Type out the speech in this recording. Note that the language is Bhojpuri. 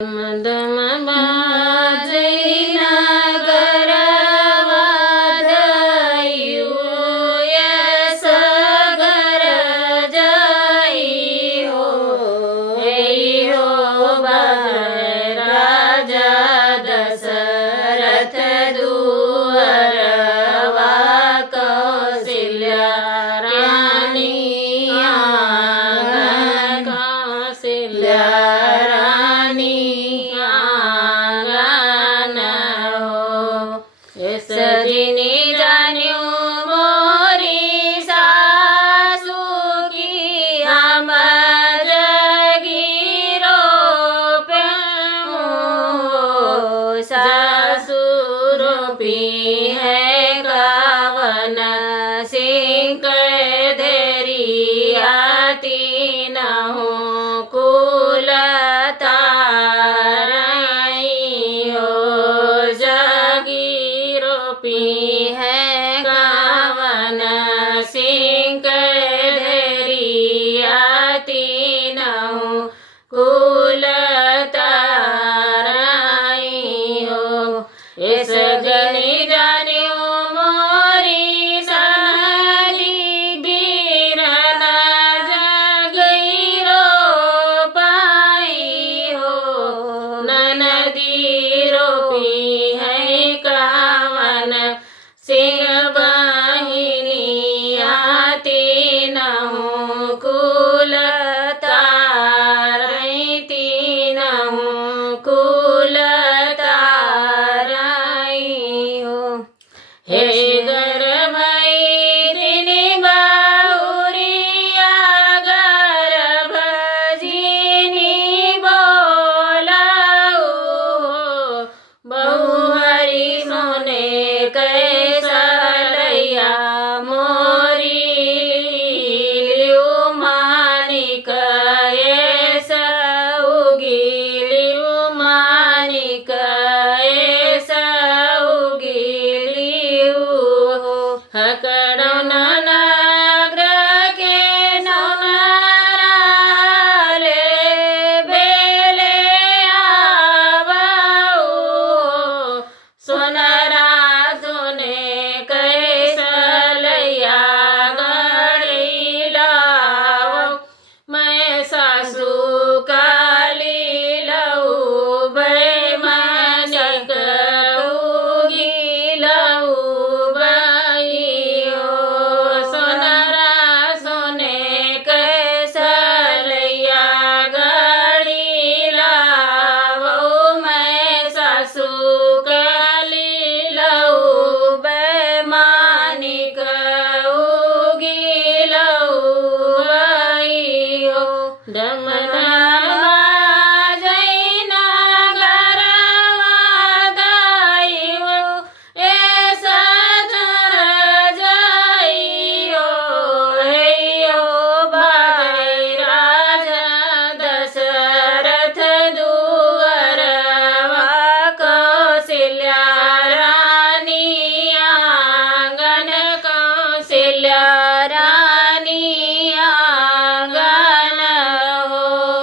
ધમ બાજરીના ગરવા દયું યસ ઘર જઈ હો બાજર રાજા દશરથ દુઅરવા કૌશલ્યા રાની કૌશલ્યા સજીની જાન્યું મોરી સાસુ કી હમ જગીરો પ્યાર સાસુ રોપી હૈ કાવન સિંહ ધેરી આતી ન હું કુલ ताराई हो जगी रोपी है कावन सिंह धैरी आती न कुल ताराई हो इस गनी जान्यो मोरी सनली गिरना जगई रो पाई हो नदी रोपी है कावन सिंह बहिनी आती न कुल तारती न कुल ताराई हो हे घर भाई तिनी बाहुरिया गर्भ जीनी बोलाऊ बहु हरि सोने कैसलैया मोरी लियो मानिक ऐसा उगिलियो मानिक ऐसा उगिलियो हकड़ो नाग्र के नौनाराले बेले आवाओ सोनरा सोने कैसलैया गड़ी लाओ मैं सासू काली लऊ बैमानिक उगी लऊ बई हो सोनरा सोने कैसलैया गड़ी लाओ मैं सासू काली लऊ बैमानिक उगी लऊ बई हो डम